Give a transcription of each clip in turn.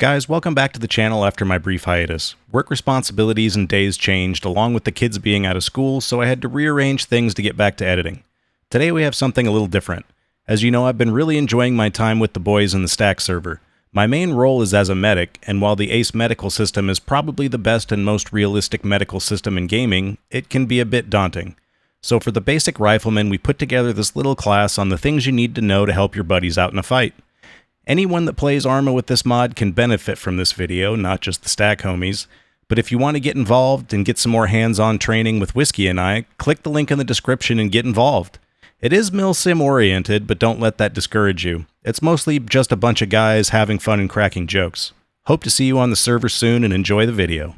Guys, welcome back to the channel after my brief hiatus. Work responsibilities and days changed, along with the kids being out of school, so I had to rearrange things to get back to editing. Today we have something a little different. As you know, I've been really enjoying my time with the boys in the STAC server. My main role is as a medic, and while the S.T.A.C medical system is probably the best and most realistic medical system in gaming, it can be a bit daunting. So for the basic Rifleman, we put together this little class on the things you need to know to help your buddies out in a fight. Anyone that plays Arma with this mod can benefit from this video, not just the S.T.A.C homies. But if you want to get involved and get some more hands-on training with Whiskey and I, click the link in the description and get involved. It is milsim oriented, but don't let that discourage you. It's mostly just a bunch of guys having fun and cracking jokes. Hope to see you on the server soon and enjoy the video.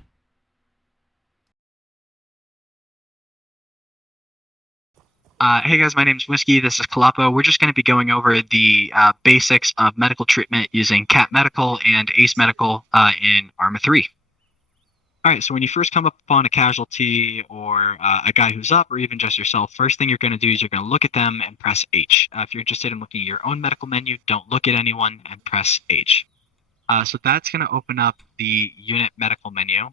Hey guys, my name's Whiskey, this is Kalapo. We're just going to be going over the basics of medical treatment using Cat Medical and Ace Medical in Arma 3. Alright, so when you first come up upon a casualty or a guy who's up or even just yourself, first thing you're going to do is you're going to look at them and press H. If you're interested in looking at your own medical menu, don't look at anyone and press H. So that's going to open up the unit medical menu.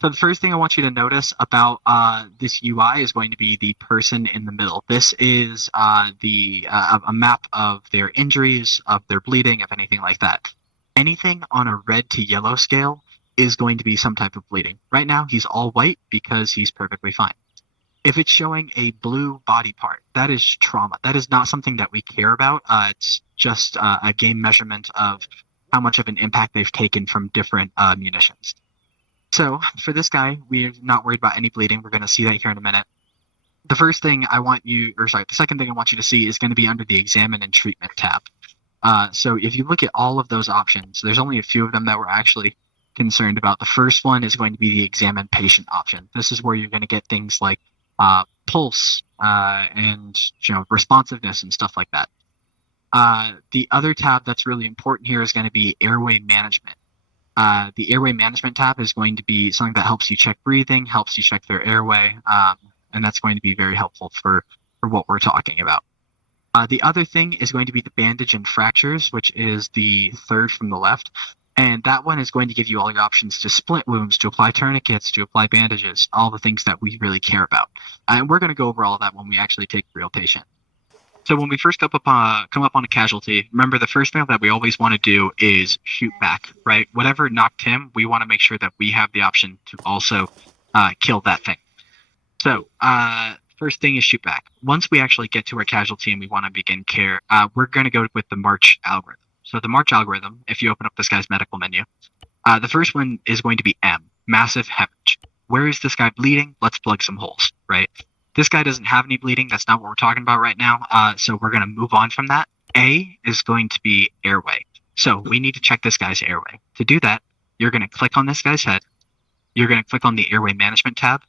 So the first thing I want you to notice about this UI is going to be the person in the middle. This is a map of their injuries, of their bleeding, of anything like that. Anything on a red to yellow scale is going to be some type of bleeding. Right now, he's all white because he's perfectly fine. If it's showing a blue body part, that is trauma. That is not something that we care about. It's just a game measurement of how much of an impact they've taken from different munitions. So for this guy, we're not worried about any bleeding. We're going to see that here in a minute. The second thing I want you to see is going to be under the Examine and Treatment tab. So if you look at all of those options, there's only a few of them that we're actually concerned about. The first one is going to be the Examine Patient option. This is where you're going to get things like pulse and responsiveness and stuff like that. The other tab that's really important here is going to be Airway Management. The Airway Management tab is going to be something that helps you check breathing, helps you check their airway, and that's going to be very helpful for what we're talking about. The other thing is going to be the Bandage and Fractures, which is the third from the left, and that one is going to give you all your options to split wounds, to apply tourniquets, to apply bandages, all the things that we really care about. And we're going to go over all of that when we actually take the real patient. So when we first come up on a casualty, remember the first thing that we always want to do is shoot back, right? Whatever knocked him, we want to make sure that we have the option to also kill that thing. So first thing is shoot back. Once we actually get to our casualty and we want to begin care, we're going to go with the March algorithm. So the March algorithm, if you open up this guy's medical menu, the first one is going to be M, massive hemorrhage. Where is this guy bleeding? Let's plug some holes, right? This guy doesn't have any bleeding. That's not what we're talking about right now. So we're going to move on from that. A is going to be airway. So we need to check this guy's airway. To do that, you're going to click on this guy's head. You're going to click on the Airway Management tab,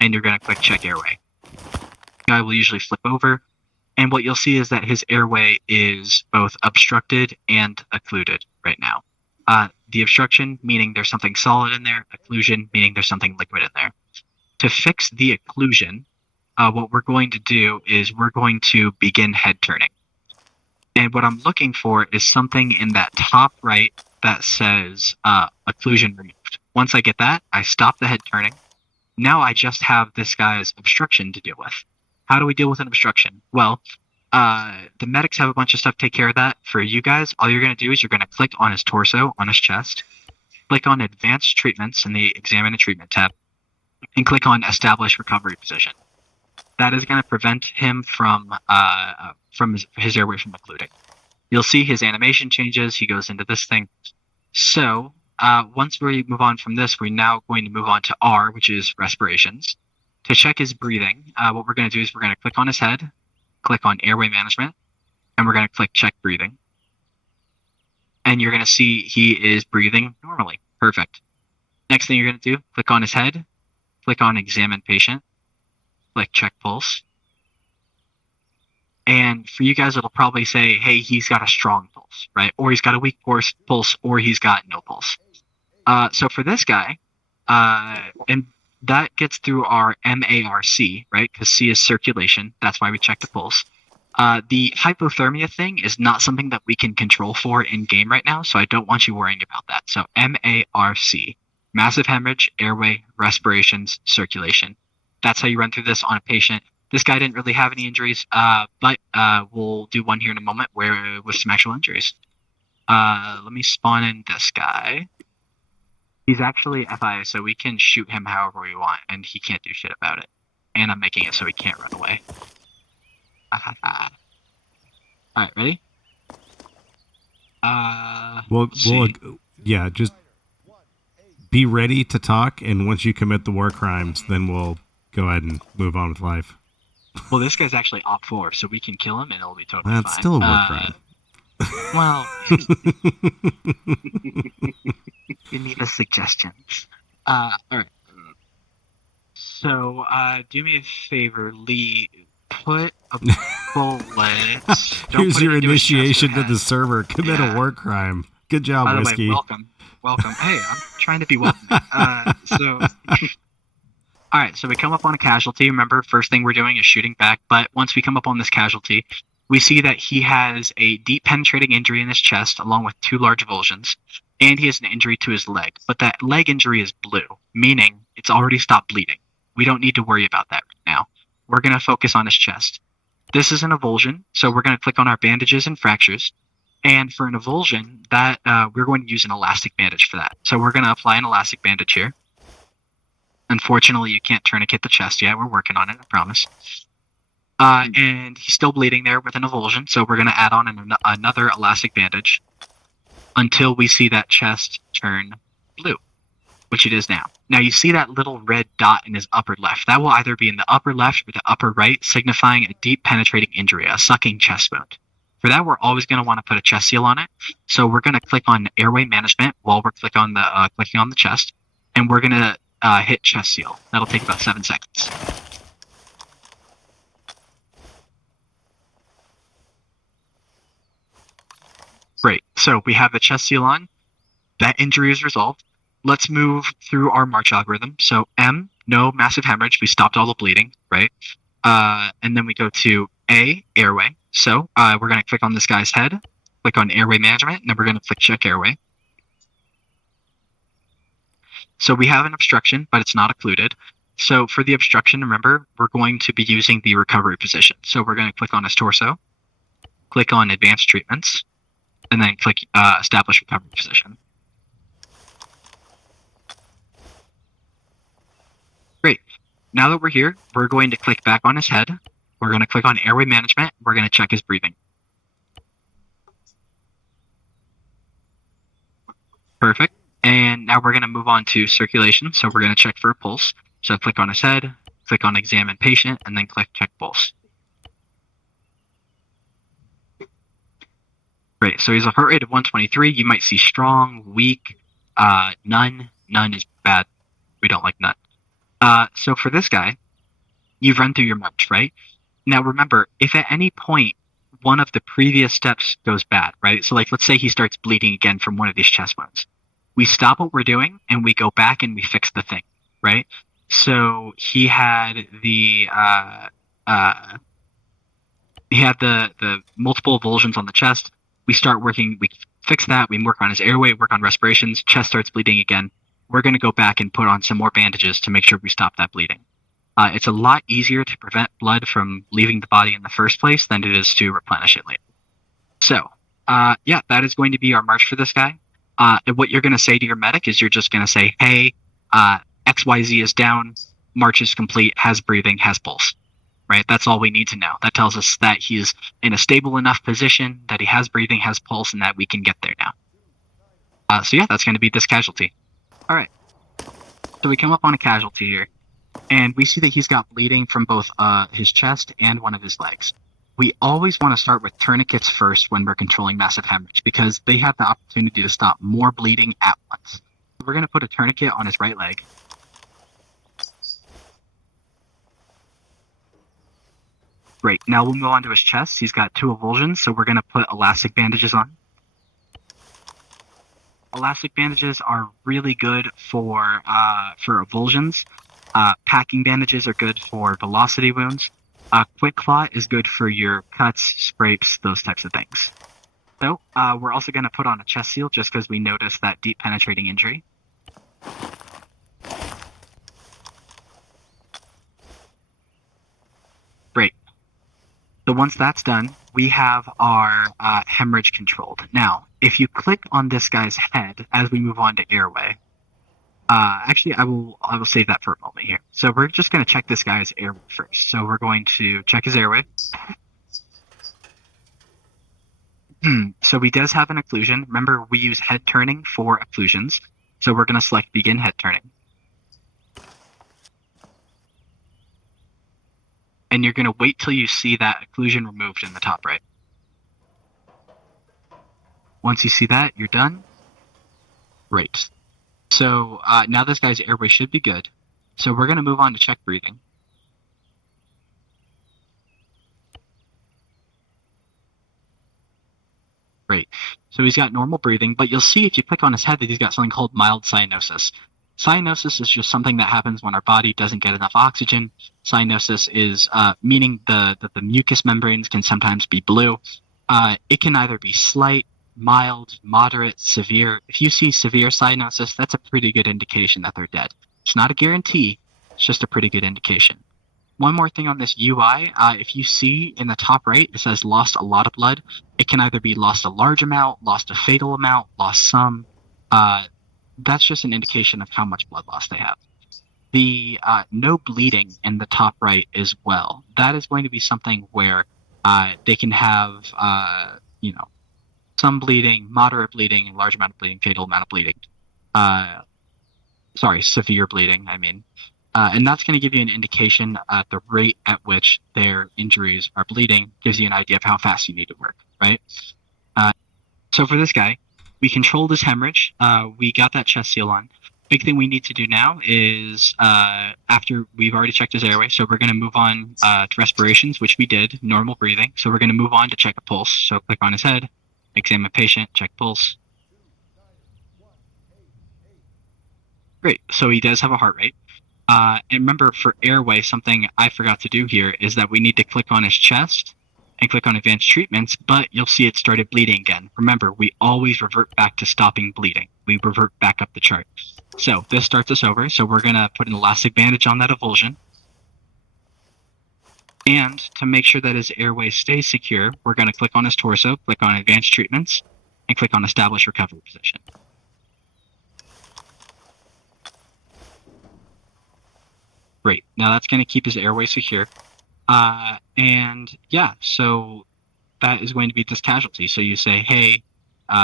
and you're going to click Check Airway. The guy will usually flip over, and what you'll see is that his airway is both obstructed and occluded right now. The obstruction, meaning there's something solid in there. Occlusion, meaning there's something liquid in there. To fix the occlusion, what we're going to do is we're going to begin head turning. And what I'm looking for is something in that top right that says occlusion removed. Once I get that, I stop the head turning. Now I just have this guy's obstruction to deal with. How do we deal with an obstruction? Well, the medics have a bunch of stuff to take care of that. For you guys, all you're going to do is you're going to click on his torso, on his chest, click on Advanced Treatments in the Examine and Treatment tab, and click on Establish Recovery Position. That is going to prevent him from his airway from occluding. You'll see his animation changes. He goes into this thing. So once we move on from this, we're now going to move on to R, which is respirations. To check his breathing, what we're going to do is we're going to click on his head, click on Airway Management, and we're going to click Check Breathing. And you're going to see he is breathing normally. Perfect. Next thing you're going to do, click on his head, click on Examine Patient, click Check Pulse. And for you guys, it'll probably say, hey, he's got a strong pulse, right? Or he's got a weak pulse, or he's got no pulse. So for this guy, and that gets through our MARC, right? Because C is circulation. That's why we check the pulse. The hypothermia thing is not something that we can control for in game right now, so I don't want you worrying about that. So MARC, massive hemorrhage, airway, respirations, circulation. That's how you run through this on a patient. This guy didn't really have any injuries, but we'll do one here in a moment where with some actual injuries. Let me spawn in this guy. He's actually FI, so we can shoot him however we want, and he can't do shit about it. And I'm making it so he can't run away. Alright, ready? Yeah, just be ready to talk, and once you commit the war crimes, then we'll go ahead and move on with life. Well, this guy's actually Op 4, so we can kill him and it'll be totally That's fine. still a war crime. Well, you need a suggestion. Alright. So, do me a favor, Lee. Put a bullet. Here's your initiation to the server. Commit a war crime. Good job, By the Whiskey. way, welcome. Hey, I'm trying to be welcoming. All right, so we come up on a casualty. Remember, first thing we're doing is shooting back. But once we come up on this casualty, we see that he has a deep penetrating injury in his chest, along with 2 large avulsions, and he has an injury to his leg. But that leg injury is blue, meaning it's already stopped bleeding. We don't need to worry about that right now. We're going to focus on his chest. This is an avulsion, so we're going to click on our bandages and fractures. And for an avulsion, that we're going to use an elastic bandage for that. So we're going to apply an elastic bandage here. Unfortunately, you can't tourniquet the chest yet. We're working on it, I promise. And he's still bleeding there with an avulsion, so we're going to add on another elastic bandage until we see that chest turn blue, which it is now. Now you see that little red dot in his upper left. That will either be in the upper left or the upper right, signifying a deep penetrating injury, a sucking chest wound. For that, we're always going to want to put a chest seal on it. So we're going to click on airway management while we're clicking on the chest, and we're going to hit chest seal. That'll take about 7 seconds. Great. So we have the chest seal on. That injury is resolved. Let's move through our march algorithm. So M, no massive hemorrhage. We stopped all the bleeding, right? And then we go to A, airway. So we're going to click on this guy's head, click on airway management, and then we're going to click check airway. So we have an obstruction, but it's not occluded. So for the obstruction, remember, we're going to be using the recovery position. So we're going to click on his torso, click on advanced treatments, and then click establish recovery position. Great. Now that we're here, we're going to click back on his head. We're going to click on airway management. We're going to check his breathing. Perfect. And now we're going to move on to circulation. So we're going to check for a pulse. So click on his head, click on examine patient, and then click check pulse. Great. So he has a heart rate of 123. You might see strong, weak, none. None is bad. We don't like none. So for this guy, you've run through your march, right? Now remember, if at any point one of the previous steps goes bad, right? So like, let's say he starts bleeding again from one of these chest wounds. We stop what we're doing and we go back and we fix the thing, right? So he had the multiple avulsions on the chest. We start working, we fix that, we work on his airway, work on respirations, chest starts bleeding again. We're going to go back and put on some more bandages to make sure we stop that bleeding. It's a lot easier to prevent blood from leaving the body in the first place than it is to replenish it later. So, yeah, that is going to be our march for this guy. And what you're going to say to your medic is you're just going to say, hey, XYZ is down, march is complete, has breathing, has pulse. Right? That's all we need to know. That tells us that he's in a stable enough position, that he has breathing, has pulse, and that we can get there now. So yeah, that's going to be this casualty. All right. So we come up on a casualty here, and we see that he's got bleeding from both his chest and one of his legs. We always want to start with tourniquets first when we're controlling massive hemorrhage, because they have the opportunity to stop more bleeding at once. We're going to put a tourniquet on his right leg. Great. Now we'll move on to his chest. He's got 2 avulsions, so we're going to put elastic bandages on. Elastic bandages are really good for avulsions. Packing bandages are good for velocity wounds. Quick Clot is good for your cuts, scrapes, those types of things. So we're also going to put on a chest seal just because we noticed that deep penetrating injury. Great. So once that's done, we have our hemorrhage controlled. Now, if you click on this guy's head as we move on to airway, actually, I will save that for a moment here. So we're just going to check this guy's airway first. So we're going to check his airway. So he does have an occlusion. Remember, we use head turning for occlusions. So we're going to select begin head turning. And you're going to wait till you see that occlusion removed in the top right. Once you see that, you're done. Great. So now this guy's airway should be good. So we're going to move on to check breathing. Great. So he's got normal breathing, but you'll see if you click on his head that he's got something called mild cyanosis. Cyanosis is just something that happens when our body doesn't get enough oxygen. Cyanosis is meaning that the mucous membranes can sometimes be blue. It can either be slight, mild, moderate, severe. If you see severe cyanosis, that's a pretty good indication that they're dead. It's not a guarantee, it's just a pretty good indication. One more thing on this UI, if you see in the top right, it says lost a lot of blood. It can either be lost a large amount, lost a fatal amount, lost some. That's just an indication of how much blood loss they have. The no bleeding in the top right as well. That is going to be something where they can have, some bleeding, moderate bleeding, large amount of bleeding, fatal amount of bleeding. Severe bleeding, I mean. And that's going to give you an indication at the rate at which their injuries are bleeding, gives you an idea of how fast you need to work, right? So for this guy, we controlled his hemorrhage. We got that chest seal on. Big thing we need to do now is after we've already checked his airway, so we're going to move on to respirations, which we did, normal breathing. So we're going to move on to check a pulse. So click on his head, examine patient, check pulse. Great. So he does have a heart rate. And remember, for airway, something I forgot to do here is that we need to click on his chest and click on advanced treatments, but you'll see it started bleeding again. Remember, we always revert back to stopping bleeding. We revert back up the chart. So this starts us over. So we're going to put an elastic bandage on that avulsion. And to make sure that his airway stays secure, we're going to click on his torso, click on advanced treatments, and click on establish recovery position. Great. Now that's going to keep his airway secure. And yeah, so that is going to be this casualty. So you say, hey,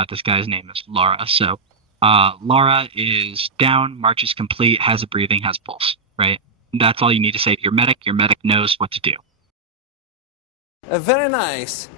this guy's name is Laura. So Laura is down, march is complete, has a breathing, has pulse, right? That's all you need to say to your medic. Your medic knows what to do. Very nice.